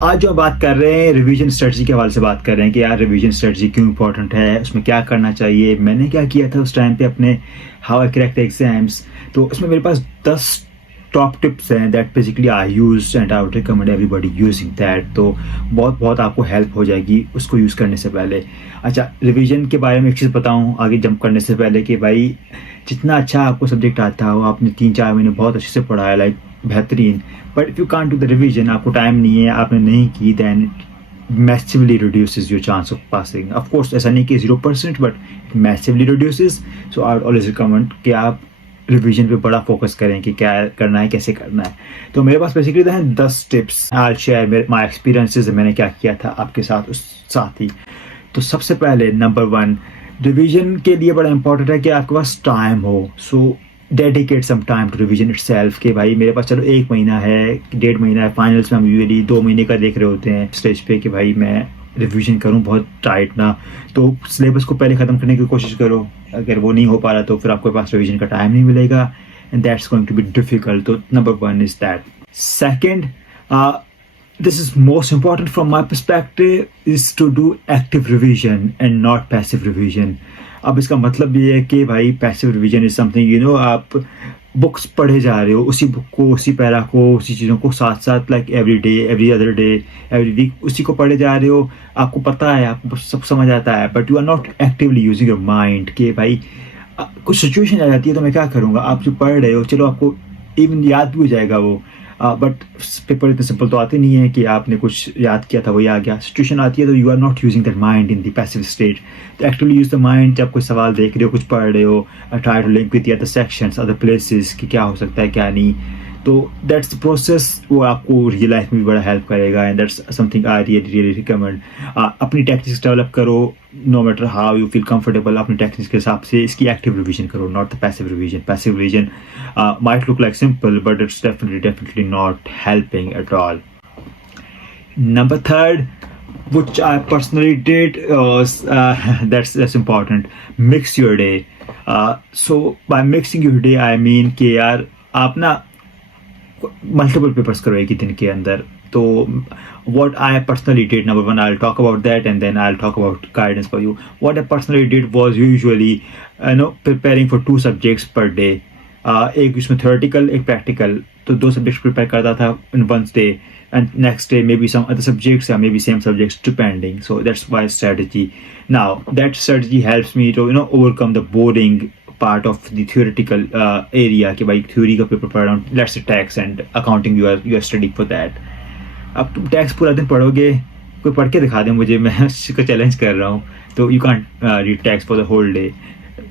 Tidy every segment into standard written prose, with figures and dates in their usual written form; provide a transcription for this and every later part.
आज जो बात कर रहे हैं रिवीजन स्ट्रेटजी के हवाले से बात कर रहे हैं कि यार रिवीजन स्ट्रेटजी क्यों इंपॉर्टेंट है, उसमें क्या करना चाहिए, मैंने क्या किया था उस टाइम पे अपने हाउ आई क्रैक्ड एग्जाम्स। तो इसमें मेरे पास 10 टॉप टिप्स हैं that basically I use and I would recommend everybody using that. तो बहुत बहुत आपको हेल्प हो जाएगी उसको यूज़ करने से पहले। अच्छा, रिवीजन के बारे में एक चीज़ बताऊँ आगे जंप करने से पहले कि भाई जितना अच्छा आपको सब्जेक्ट आता हो, आपने 3-4 महीने बहुत अच्छे से पढ़ा है, लाइक बेहतरीन, but if you can't do the revision, आपको टाइम नहीं है, आपने नहीं की, then it massively reduces your chance of passing. Of course ऐसा नहीं कि 0%, but it massively reduces. So I always recommend कि आप रिवीजन पे बड़ा फोकस करें कि क्या करना है, कैसे करना है। तो मेरे पास बेसिकली तो हैं 10 tips. I share my experiences, मैंने क्या किया था आपके साथ उस साथ ही। तो सबसे पहले नंबर 1, रिवीजन के लिए बड़ा इंपॉर्टेंट है कि आपके पास टाइम हो। So dedicate some time to revision itself कि भाई मेरे पास चलो 1 महीना है, 1.5 महीना है, फाइनल्स में हम यूजुअली 2 महीने का देख रहे होते हैं स्टेज पे कि भाई मैं रिवीजन करूं बहुत टाइट ना। तो सिलेबस को पहले ख़त्म करने की कोशिश करो। अगर वो नहीं हो पा रहा तो फिर आपके पास रिवीजन का टाइम नहीं मिलेगा and that's going to be difficult. तो number 1 is that. Second, this is most important from my perspective is to do active revision and not passive revision. अब इसका मतलब ये है कि भाई पैसिव रिवीजन इज समथिंग आप बुक्स पढ़े जा रहे हो, उसी बुक को, उसी पैरा को, उसी चीज़ों को साथ साथ like every day, every other day, every week उसी को पढ़े जा रहे हो। आपको पता है, आपको सब समझ आता है, but you are not actively using your mind कि भाई कुछ सिचुएशन आ जाती है तो मैं क्या करूँगा। आप जो पढ़ रहे हो चलो आपको इवन याद भी हो जाएगा वो, बट पेपर इतने सिंपल तो आते नहीं है कि आपने कुछ याद किया था वही आ गया। सिचुएशन आती है तो you are not using that mind in the passive state. तो एक्चुअली यूज द माइंड जब कोई सवाल देख रहे हो, कुछ पढ़ रहे हो, try to link with the other sections, other places कि क्या हो सकता है क्या नहीं। तो दैट्स द प्रोसेस, वो आपको रियल लाइफ में भी बड़ा हेल्प करेगा and that's something I really recommend. अपनी टेक्निक्स डेवलप करो, no matter how you feel comfortable, अपनी टेक्निक्स के हिसाब से इसकी एक्टिव रिवीजन करो, not the passive revision. Passive revision might look like simple, but it's definitely not helping at all. Number 3, which I personally did, that's important. Mix your day. So by mixing your day, I mean कि यार आप ना multiple papers करो एक ही दिन के अंदर। तो what I personally did, number 1, I'll talk about that and then I'll talk about guidance for you. What I personally did was usually preparing for 2 subjects per day. एक इसमें थ्योरेटिकल, एक practical, तो 2 सब्जेक्ट्स प्रिपेयर करता था in one day and next day may be some other subjects या may be same subjects depending. So that's my strategy. Now that strategy helps me to overcome the boring part of the theoretical area कि भाई theory का paper पढ़ रहा हूँ, let's say tax and accounting, you are studying for that. अब तुम tax पूरा दिन पढ़ोगे, कोई पढ़ के दिखा दे मुझे, मैं उसको चैलेंज कर रहा हूँ। तो you can't read tax for the whole day.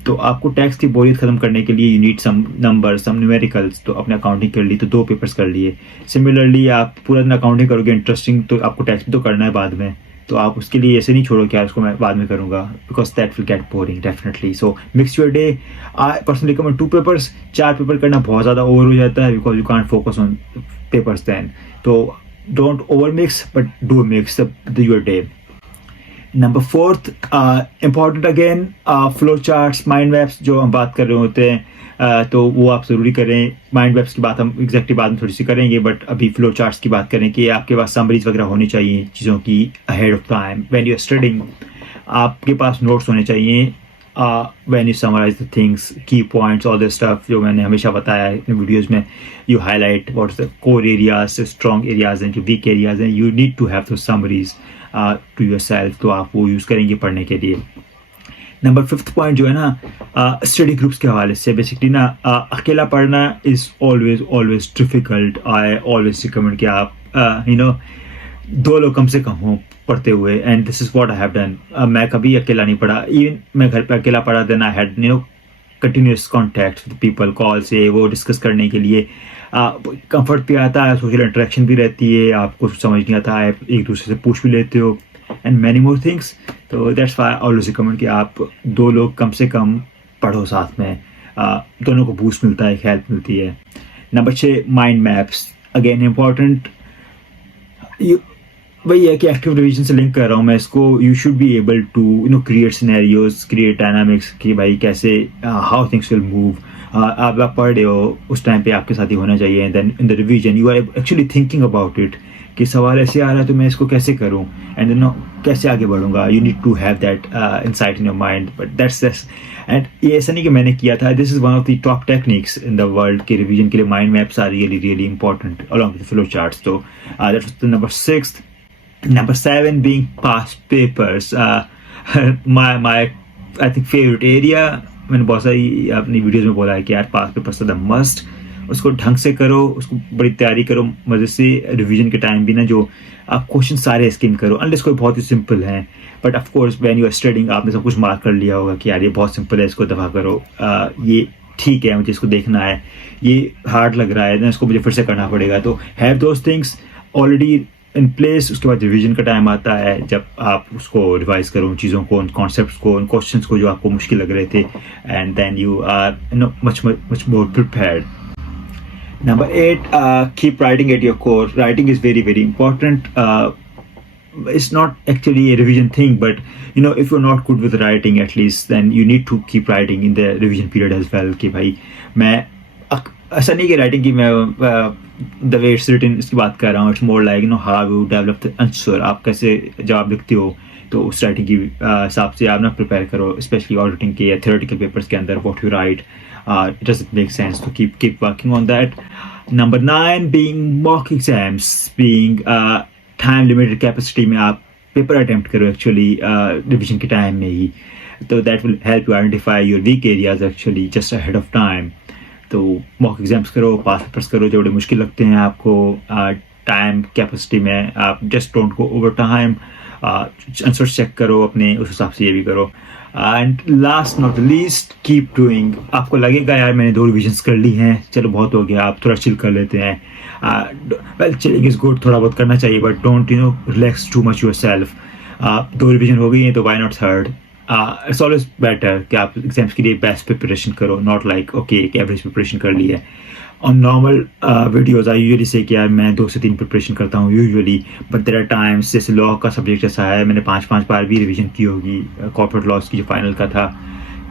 तो आपको टैक्स की बोरियत खत्म करने के लिए you need some number, some numericals. तो अपने अकाउंटिंग कर ली तो 2 पेपर्स कर लिए। सिमिलरली आप पूरा दिन अकाउंटिंग करोगे इंटरेस्टिंग, तो आपको टैक्स भी तो करना है बाद में। तो आप उसके लिए ऐसे नहीं छोड़ो कि उसको मैं बाद में करूँगा, because that will get boring definitely. So mix your day. I personally recommend 2 papers. 4 paper करना बहुत ज़्यादा ओवर हो जाता है because you can't focus on papers then. तो don't over mix but do mix your day. Number 4, important again, flow charts, mind maps जो हम बात कर रहे होते हैं, तो वो आप ज़रूरी करें। माइंड मैप्स की बात हम एग्जैक्टली बाद में थोड़ी सी करेंगे, बट अभी फ्लो चार्ट्स की बात करें कि आपके पास समरीज वगैरह होनी चाहिए चीज़ों की ahead of time. When you are studying आपके पास नोट्स होने चाहिए। When you summarise the things, key points, all the stuff जो मैंने हमेशा बताया है इन वीडियोज़ में, you highlight what is the core areas, strong areas हैं, जो वीक एरियाज हैं, you need to have the summaries to yourself. तो आप वो यूज़ करेंगे पढ़ने के लिए। नंबर 5 पॉइंट जो है ना, स्टडी ग्रुप्स के हवाले से बेसिकली ना, अकेला पढ़ना is always difficult. I always recommend कि आप 2 लोग कम से कम हों पढ़ते हुए, and this is what I have done. मैं कभी अकेला नहीं पढ़ा, इवन मैं घर पे अकेला पढ़ा, then I had continuous contact with people, call से वो डिस्कस करने के लिए कंफर्ट भी आता है, सोशल इंटरेक्शन भी रहती है, आपको समझ नहीं आता है, एक दूसरे से पूछ भी लेते हो एंड मैनी मोर थिंग्स। तो that's why I always recommend कि आप 2 लोग कम से कम पढ़ो साथ में, दोनों को बूस्ट मिलता है, हेल्प मिलती है। Number 6, mind maps, again important. वही है कि एक्टिव रिवीजन से लिंक कर रहा हूँ मैं इसको. You should be able to create scenarios, create dynamics कि भाई कैसे हाउ थिंग्स विल मूव. आप पढ़ रहे हो उस टाइम पे आपके साथ ही होना चाहिए. And then in the revision you are actually thinking about it कि सवाल ऐसे आ रहा है तो मैं इसको कैसे करूँ एंड देन कैसे आगे बढ़ूंगा. You need to have that insight in your mind. But that's and ये ऐसा नहीं कि मैंने किया था. This is one of the top techniques in the world के रिवीजन के लिए. Mind maps are really really important along with flow charts. तो that's the number 6. Number 7 being past papers. My I think favorite area. मैंने बहुत सारी अपनी videos में बोला है कि यार पास्ट पेपर्स द मस्ट. उसको ढंग से करो, उसको बड़ी तैयारी करो मजे से. रिवीजन के टाइम भी ना जो आप क्वेश्चन सारे स्किम करो अनलेस कोई बहुत ही सिंपल है. But of course when you are studying आपने सब कुछ मार्क कर लिया होगा कि यार ये बहुत सिंपल है, इसको दफा करो. ये ठीक है, मुझे इसको देखना है. ये हार्ड लग रहा है ना, इसको मुझे फिर से करना पड़ेगा. तो have those things already in place. उसके बाद रिवीजन का टाइम आता है जब आप उसको रिवाइज करो, उन चीज़ों को, उन कॉन्सेप्ट्स को, उन क्वेश्चंस को जो आपको मुश्किल लग रहे थे. And then you are much more prepared. Number 8, keep writing at your core. Writing is very very important. It's not actually a revision thing, but if you're not good with writing, at least then you need to keep writing in the revision period as well. कि भाई मैं ऐसा नहीं कि writing की मैं the way it's written इसकी बात कर रहा हूँ. It's more like how you develop the answer. आप कैसे जवाब लिखते हो, तो उस राइटिंग की हिसाब से आप ना प्रिपेयर करो, स्पेशली ऑडिटिंग के या थ्योरेटिकल पेपर्स के अंदर. What you right it doesn't make sense to keep working on that. Number 9 being mock exams, being time limited capacity में आप पेपर अटेम्प्ट करो एक्चुअली रिविजन के टाइम में ही. तो that will help you identify your weak areas actually just ahead of time. तो mock exams करो, पास papers करो जो बड़े मुश्किल लगते हैं आपको टाइम कैपेसिटी में. आप just don't go over time. Answer check करो अपने, उस हिसाब से ये भी करो. And last not the least, keep doing. आपको लगेगा यार मैंने 2 रिविजन्स कर ली हैं, चलो बहुत हो गया, आप थोड़ा चिल कर लेते हैं. वेल चिलिंग इज गुड, थोड़ा बहुत करना चाहिए, but don't relax too much yourself. 2 revision हो गई हैं तो why not third. It's always better कि आप एग्जाम्स के लिए बेस्ट प्रिपरेशन करो, नॉट लाइक ओके एक एवरेज प्रिपरेशन कर ली है. On normal videos I usually say कि यार मैं 2 से 3 प्रिपरेशन करता हूँ usually. But there are times, जैसे लॉ का सब्जेक्ट ऐसा है मैंने 5 बार भी रिवीजन की होगी, कॉर्पोरेट लॉस की जो फाइनल का था.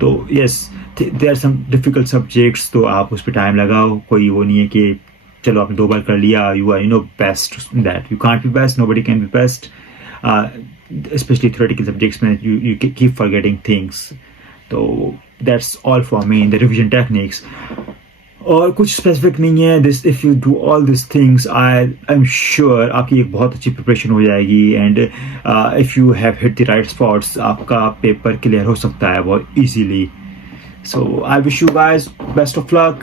तो yes there are some difficult subjects, तो आप उस पर टाइम लगाओ. कोई वो नहीं है कि चलो आपने 2 बार कर लिया, you are best in that. You can't be best, nobody can be best. Especially theoretical subjects में you keep forgetting things. तो that's all for me in the revision techniques. और कुछ specific नहीं है. This if you do all these things, I'm sure आपकी एक बहुत अच्छी preparation हो जाएगी. And if you have hit the right spots, आपका paper clear हो सकता है बहुत easily. So I wish you guys best of luck.